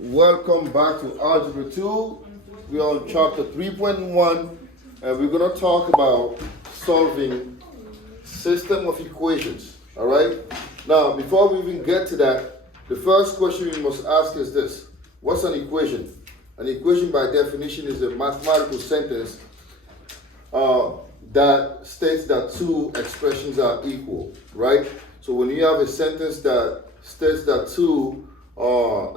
Welcome back to Algebra 2. We're on chapter 3.1 and we're going to talk about solving system of equations. Alright? Now, before we even get to that, the first question we must ask is this. What's an equation? An equation by definition is a mathematical sentence that states that two expressions are equal, right? So when you have a sentence that states that two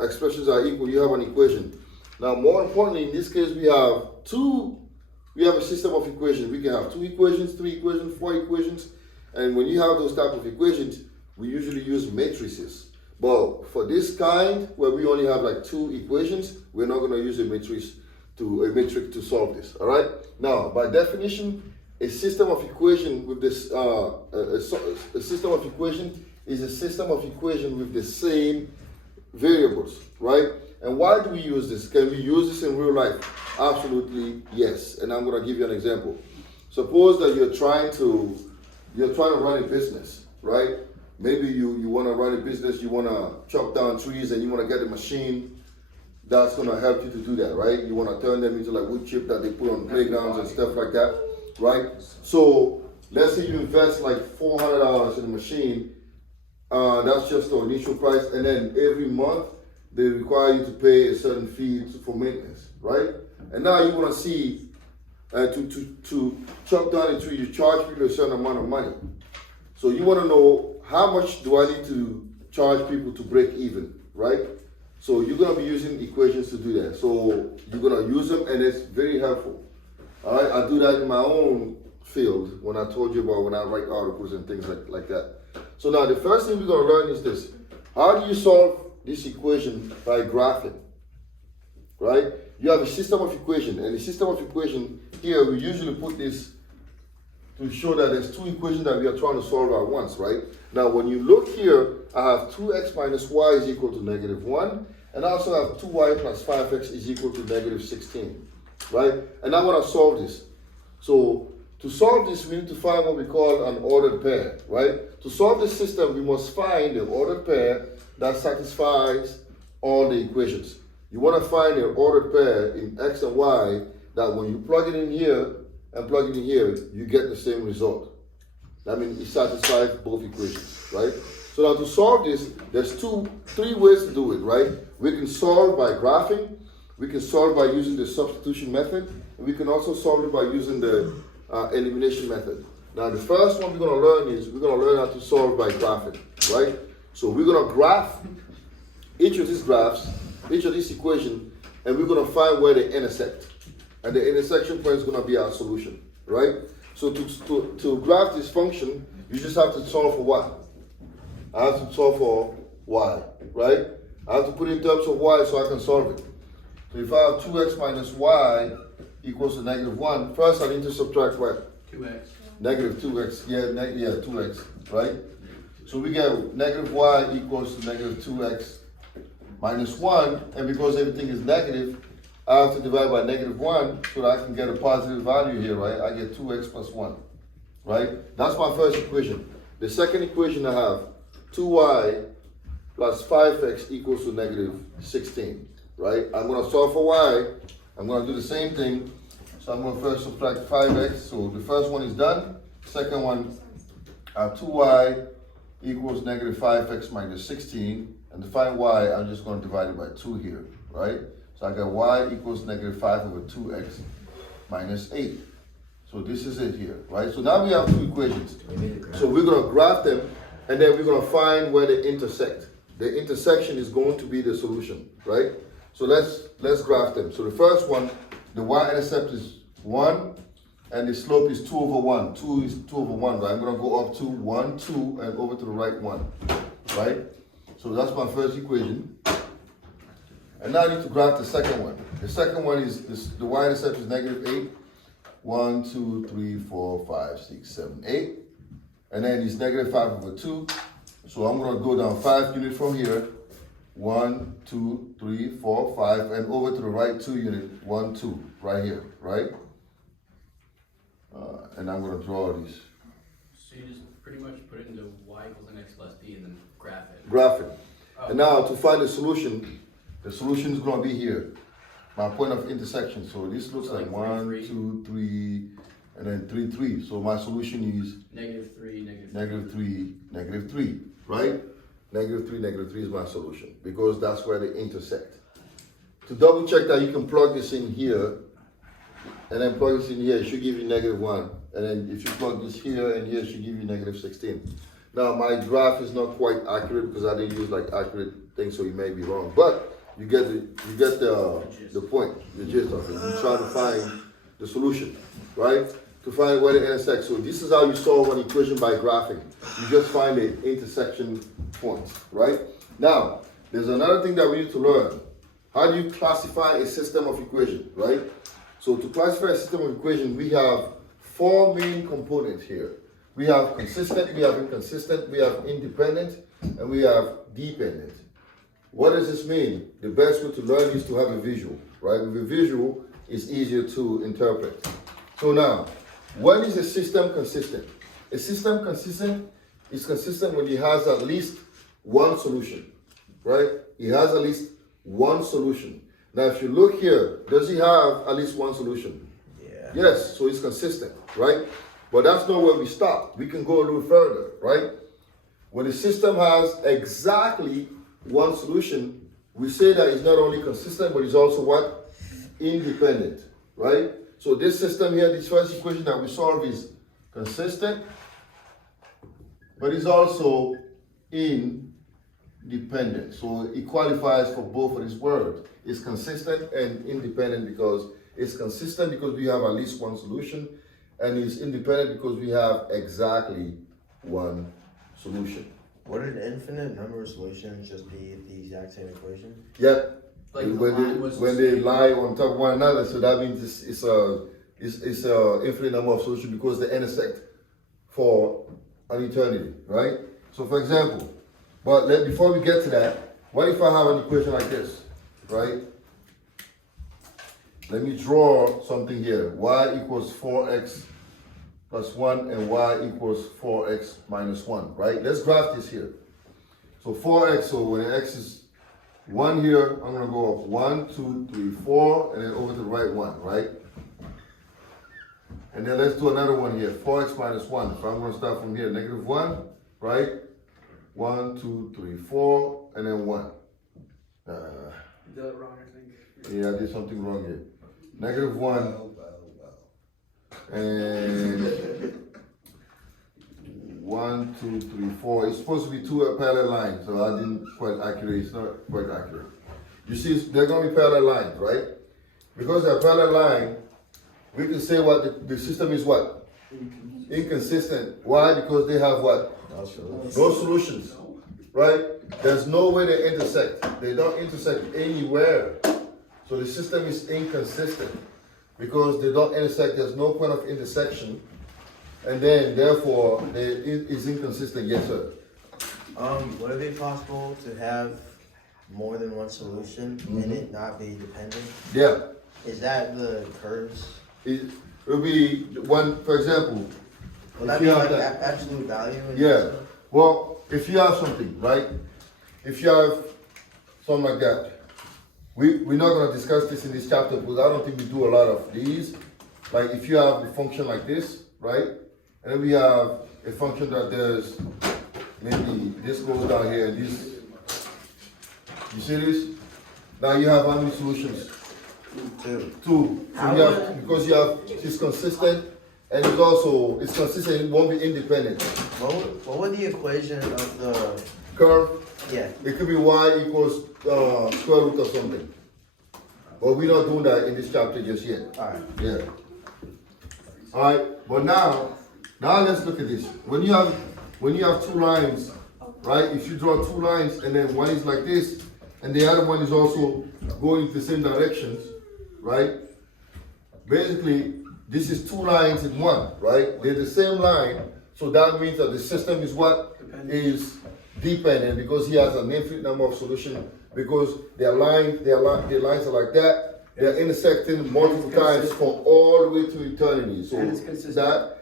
expressions are equal, you have an equation. Now, more importantly, in this case, we have a system of equations. We can have two equations, three equations, four equations, and when you have those type of equations, we usually use matrices. But for this kind, where we only have like two equations, we're not going to use a matrix to solve this. All right. Now, by definition, a system of equation with this a system of equation is a system of equation with the same variables, right? And why do we use this? Can we use this in real life? Absolutely yes. And I'm going to give you an example. Suppose that you're trying to run a business, right? Maybe you want to run a business, you want to chop down trees, and you want to get a machine that's going to help you to do that, right? You want to turn them into like wood chip that they put on playgrounds and stuff like that, right? So let's say you invest like $400 in a machine. That's just the initial price, and then every month they require you to pay a certain fee for maintenance, right? And now you want to see to chop down a tree, you charge people a certain amount of money. So you want to know, how much do I need to charge people to break even, right? So you're going to be using equations to do that. So you're going to use them, and it's very helpful. All right, I do that in my own field when I told you about when I write articles and things like that. So now the first thing we're going to learn is this. How do you solve this equation by graphing, right? You have a system of equation, and the system of equation here, we usually put this to show that there's two equations that we are trying to solve at once, right? Now, when you look here, I have 2x minus y is equal to -1, and I also have 2y plus 5x is equal to -16, right? And I want to solve this. So to solve this, we need to find what we call an ordered pair, right? To solve this system, we must find the ordered pair that satisfies all the equations. You want to find an ordered pair in x and y that when you plug it in here and plug it in here, you get the same result. That means it satisfies both equations, right? So now to solve this, there's three ways to do it, right? We can solve by graphing, we can solve by using the substitution method, and we can also solve it by using the elimination method. Now the first one we're going to learn is we're going to learn how to solve by graphing, right? So we're going to graph each of these graphs, each of these equations, and we're going to find where they intersect. And the intersection point is going to be our solution, right? So to graph this function, you just have to solve for y. I have to solve for y, right? I have to put it in terms of y so I can solve it. So if I have 2x minus y equals to -1, first I need to subtract what? 2x. -2x, yeah, 2x, right? So we get -y equals to -2x minus 1, and because everything is negative, I have to divide by -1 so that I can get a positive value here, right? I get 2x plus 1, right? That's my first equation. The second equation I have 2y plus 5x equals to -16, right? I'm going to solve for y. I'm going to do the same thing. So I'm going to first subtract 5x. So the first one is done. Second one, 2y equals -5x minus 16. And to find y, I'm just going to divide it by 2 here, right? So I got y equals -5 over 2x minus 8. So this is it here, right? So now we have two equations. So we're going to graph them, and then we're going to find where they intersect. The intersection is going to be the solution, right? So let's graph them. So the first one, the y-intercept is 1, and the slope is 2 over 1. 2 is 2 over 1, right? I'm going to go up to 1, 2, and over to the right 1, right? So that's my first equation. And now I need to graph the second one. The second one is the y-intercept is -8. 1, 2, 3, 4, 5, 6, 7, 8. And then it's -5 over 2. So I'm going to go down 5 units from here. 1, 2, 3, 4, 5, and over to the right 2 unit. 1, 2, right here, right? And I'm going to draw these. So you just pretty much put it into y equals mx plus b and then graph it. Graph it. Oh. And now to find the solution, The solution is gonna be here. My point of intersection. So this looks like 1, 2, 3, and then 3, 3. So my solution is -3, -3, -3, right? -3 is my solution because that's where they intersect. To double check that, you can plug this in here, and then plug this in here. It should give you -1, and then if you plug this here and here, it should give you -16. Now my graph is not quite accurate because I didn't use like accurate things, so you may be wrong. But you get the point, the gist of it. You try to find the solution, right? To find where they intersect. So this is how you solve an equation by graphing. You just find the intersection points, right? Now, there's another thing that we need to learn. How do you classify a system of equations, right? So to classify a system of equations, we have 4 main components here. We have consistent, we have inconsistent, we have independent, and we have dependent. What does this mean? The best way to learn is to have a visual, right? With a visual, it's easier to interpret. So now, when is a system consistent? A system consistent is consistent when it has at least one solution, right? It has at least one solution. Now, if you look here, does it have at least one solution? Yeah. Yes, so it's consistent, right? But that's not where we stop. We can go a little further, right? When a system has exactly one solution, we say that it's not only consistent, but it's also what? Independent, right? So this system here, this first equation that we solve is consistent, but it's also independent. So it qualifies for both of these words. It's consistent and independent because it's consistent because we have at least one solution, and it's independent because we have exactly one solution. Wouldn't an infinite number of solutions just be the exact same equation? Yep. Like the when line was they the same. lie on top of one another, so that means it's a infinite number of solutions because they intersect for an eternity, right? So for example, before we get to that, what if I have an equation like this, right? Let me draw something here. Y equals 4x plus 1 and y equals 4x minus 1, right? Let's graph this here. So 4x, so when x is 1 here, I'm going to go up 1, 2, 3, 4, and then over to the right 1, right? And then let's do another one here, 4x minus 1. So I'm going to start from here, -1, right? 1, 2, 3, 4, and then 1. You did it wrong, I think. Yeah, I did something wrong here. -1, and 1, 2, 3, 4. It's supposed to be 2 parallel lines, so I didn't quite accurate. It's not quite accurate. You see, they're going to be parallel lines, right? Because they're parallel line, we can say what the system is what? Inconsistent. Why? Because they have what? No solutions, right? There's no way they intersect. They don't intersect anywhere. So the system is inconsistent because they don't intersect. There's no point of intersection. And then, therefore, it is inconsistent. Yes, sir. Would it be possible to have more than one solution and it not be dependent? Yeah. Is that the curves? It will be one, for example. Will that if be you have like that- absolute value? Yeah. Well, if you have something, right? If you have something like that, we're not going to discuss this in this chapter because I don't think we do a lot of these. Like if you have a function like this, right? And then we have a function that does, maybe this goes down here and this. You see this? Now you have how many solutions? 2. 2. So How you have, because you have, it's consistent and it's consistent, it won't be independent. What would the equation of the Curve, yeah? it could be y equals square root of something. But we're not doing that in this chapter just yet. All right. Yeah. All right. But now let's look at this. When you have 2 lines, right? If you draw 2 lines and then one is like this, and the other one is also going in the same directions, right? Basically, this is 2 lines in one, right? They're the same line, so that means that the system is what? Is dependent because he has an infinite number of solutions because their lines are like that. They're intersecting multiple times for all the way to eternity. So And it's consistent. that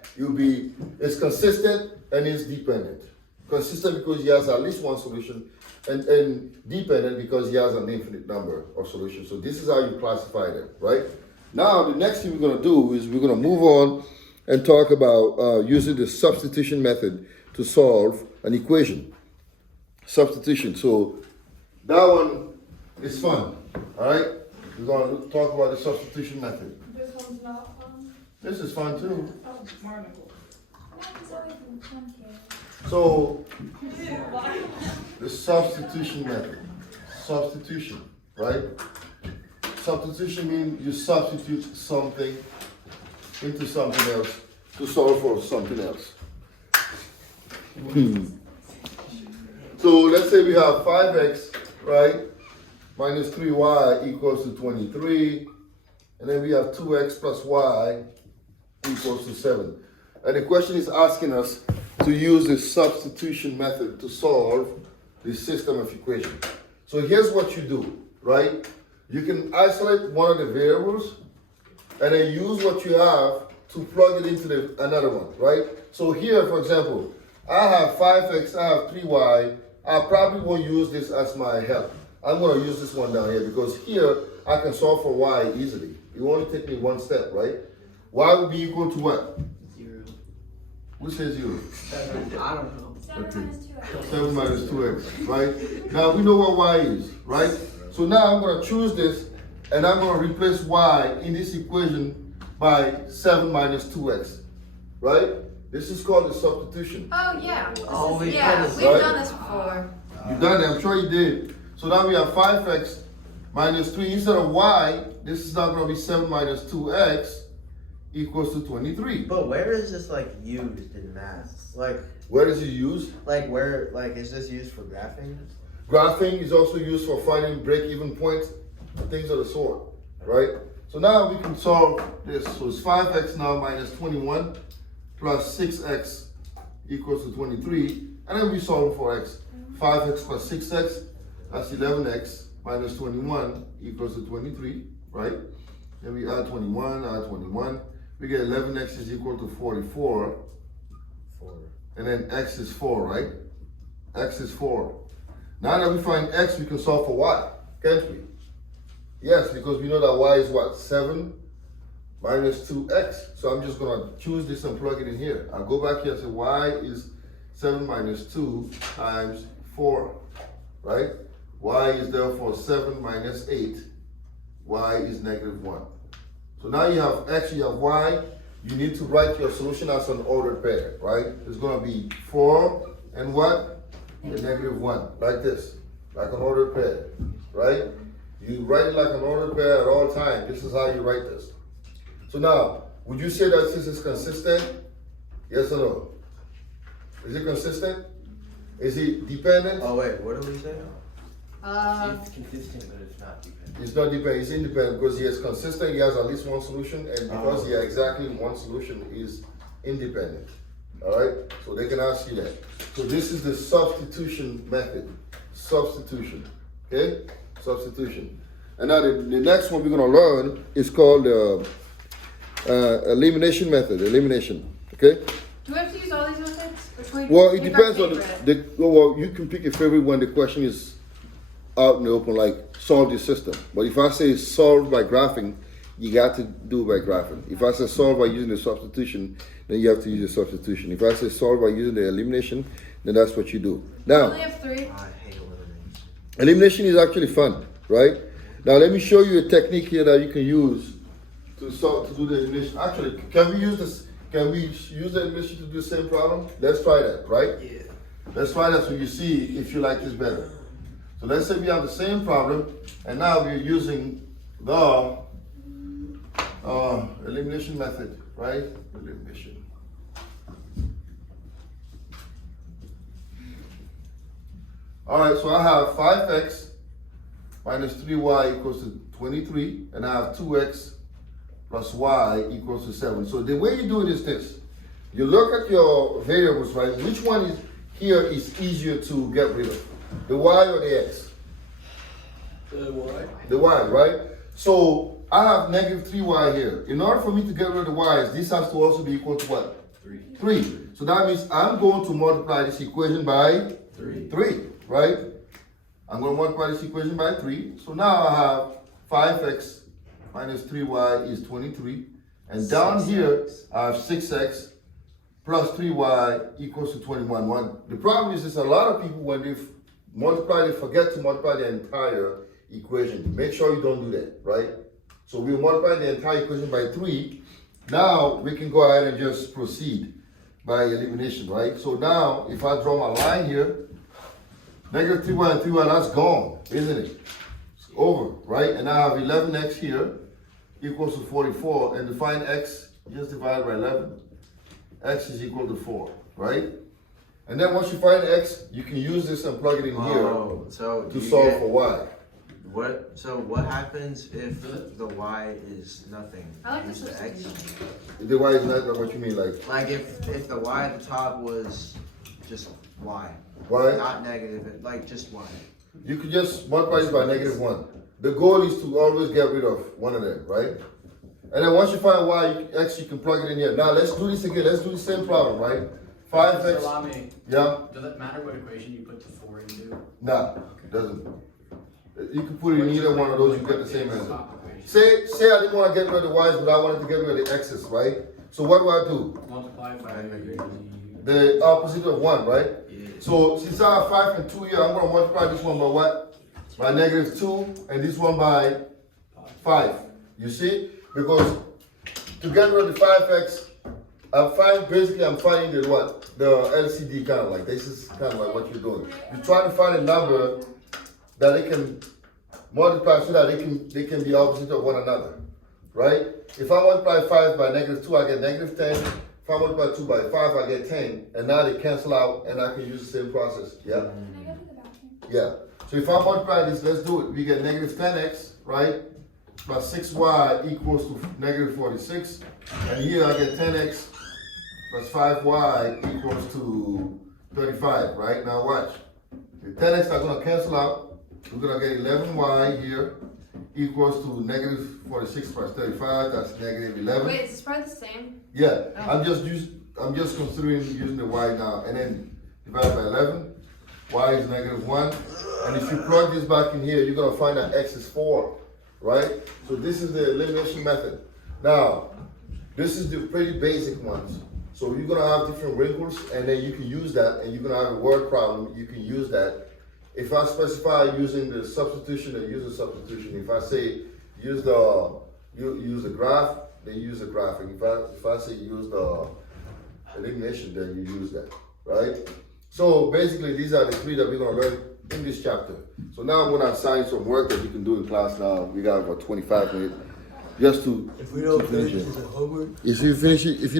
it's consistent and it's dependent. consistent because he has at least one solution, and dependent because he has an infinite number of solutions. So this is how you classify them, right? Now, the next thing we're going to do is we're going to move on and talk about using the substitution method to solve an equation. Substitution. So that one is fun, all right? We're going to talk about the substitution method. This one's not fun. This is fun too. Oh, Barnacle. So the substitution method. Substitution, right? Substitution means you substitute something into something else to solve for something else. So let's say we have 5x, right? Minus 3y equals to 23. And then we have 2x plus y equals to 7. And the question is asking us to use the substitution method to solve the system of equations. So here's what you do, right? You can isolate one of the variables and then use what you have to plug it into another one, right? So here, for example, I have 5x, I have 3y. I probably won't use this as my help. I'm going to use this one down here because here I can solve for y easily. It will only take me one step, right? Y will be equal to what? 0. Who says 0? 7. I don't know. 7 minus 2x, right? Now we know what y is, right? So now I'm going to choose this and I'm going to replace y in this equation by 7 minus 2x, right? This is called the substitution. Oh yeah. Oh, This is, we've yeah, done this, we've right? done this before. You've done it, I'm sure you did. So now we have 5x minus 3. Instead of y, this is now going to be 7 minus 2x equals to 23. But where is this like used in math? Like Where is it used? where is this used for graphing? Graphing is also used for finding break-even points and things of the sort, right? So now we can solve this. So it's 5x now minus 21 plus 6x equals to 23. And then we solve for x. 5x plus 6x, that's 11x minus 21 equals to 23, right? Then we add 21, add 21. We get 11x is equal to 44. 4. And then x is 4, right? X is 4. Now that we find x, we can solve for y, can't we? Yes, because we know that y is what? 7 minus 2x. So I'm just going to choose this and plug it in here. I'll go back here and say y is 7 minus 2 times 4, right? Y is therefore 7 minus 8. Y is negative 1. So now you have x, you have y. You need to write your solution as an ordered pair, right? It's going to be 4 and what? And negative 1, like this, like an ordered pair, right? You write it like an ordered pair at all times. This is how you write this. So now, would you say that this is consistent? Yes or no? Is it consistent? Is it dependent? Oh wait, what do we say? It's consistent, but it's not dependent. It's not dependent, it's independent because he is consistent, he has at least one solution, and because he has exactly one solution, is independent. All right, so they can ask you that. So this is the substitution method. Substitution, okay? Substitution. And now the next one we're gonna learn is called the elimination method, elimination, okay? Do we have to use all these methods? Which one? Well, it pick depends our on favorite? well, you can pick your favorite when the question is out in the open, like solve the system. But if I say solve by graphing, you got to do it by graphing. If I say solve by using the substitution, then you have to use the substitution. If I say solve by using the elimination, then that's what you do. We Now, only have 3. I hate elimination. elimination is actually fun, right? Now let me show you a technique here that you can use to do the elimination. Actually, can we use this? Can we use the elimination to do the same problem? Let's try that, right? Yeah. Let's try that so you see if you like this better. So let's say we have the same problem, and now we're using the elimination method, right? Elimination. All right, so I have 5x minus 3y equals to 23, and I have 2x plus y equals to 7. So the way you do it is this. You look at your variables, right? Which one is here is easier to get rid of? The y or the x? The y. The y, right? So I have negative 3y here. In order for me to get rid of the y's, this has to also be equal to what? 3. So that means I'm going to multiply this equation by 3, right? I'm going to multiply this equation by 3. So now I have 5x minus 3y is 23. And down here, I have 6x plus 3y equals to 21. The problem is a lot of people, when they multiply, they forget to multiply the entire equation. Make sure you don't do that, right? So we'll multiply the entire equation by 3. Now we can go ahead and just proceed by elimination, right? So now if I draw my line here, negative 3y and 3y, that's gone, isn't it? It's over, right? And I have 11x here equals to 44, and to find x, just divide by 11. X is equal to 4, right? And then once you find x, you can use this and plug it in here so to solve for y. What happens if the y is nothing? I like the Use the x. substitution. The y is not what you mean, Like if the y at the top was just y, y? not negative, like just y. You could just multiply this by negative 1. The goal is to always get rid of one of them, right? And then once you find y, x, you can plug it in here. Now let's do this again. Let's do the same problem, right? 5x. Salami. Yeah? Does it matter what equation you put the 4 into? Nah, doesn't. You can put it in either one of those, you get the same answer. Say I didn't want to get rid of the y's, but I wanted to get rid of the x's, right? So what do? Multiply by The opposite of 1, right? Yeah. So since I have 5 and 2 here, I'm going to multiply this one by what? By negative 2, and this one by 5. You see? Because to get rid of the 5x, I'm finding the what? The LCD kind of like. This is kind of like what you're doing. You're trying to find a number that it can multiply so that they can be opposite of one another, right? If I multiply 5 by negative 2, I get negative 10. If I multiply 2 by 5, I get 10. And now they cancel out, and I can use the same process. Yeah? Can I go to the bathroom? Yeah. So if I multiply this, let's do it. We get negative 10x, right? Plus 6y equals to negative 46. And here I get 10x plus 5y equals to 35, right? Now watch. The 10x are going to cancel out. We're going to get 11y here equals to negative 46 plus 35. That's negative 11. Wait, is this part the same? Yeah. Oh. I'm just considering using the y now. And then divide by 11. Y is negative 1. And if you plug this back in here, you're going to find that x is 4, right? So this is the elimination method. Now, this is the pretty basic ones. So you're going to have different wrinkles, and then you can use that, and you're going to have a word problem, you can use that. If I specify using the substitution, then use the substitution. If I say use the graph, then use the graph. And if I say use the elimination, then you use that, right? So basically, these are the 3 that we're going to learn in this chapter. So now I'm going to assign some work that you can do in class now. We got about 25 minutes just to If we don't finish finish, it. is it homework? If you finish it, if you don't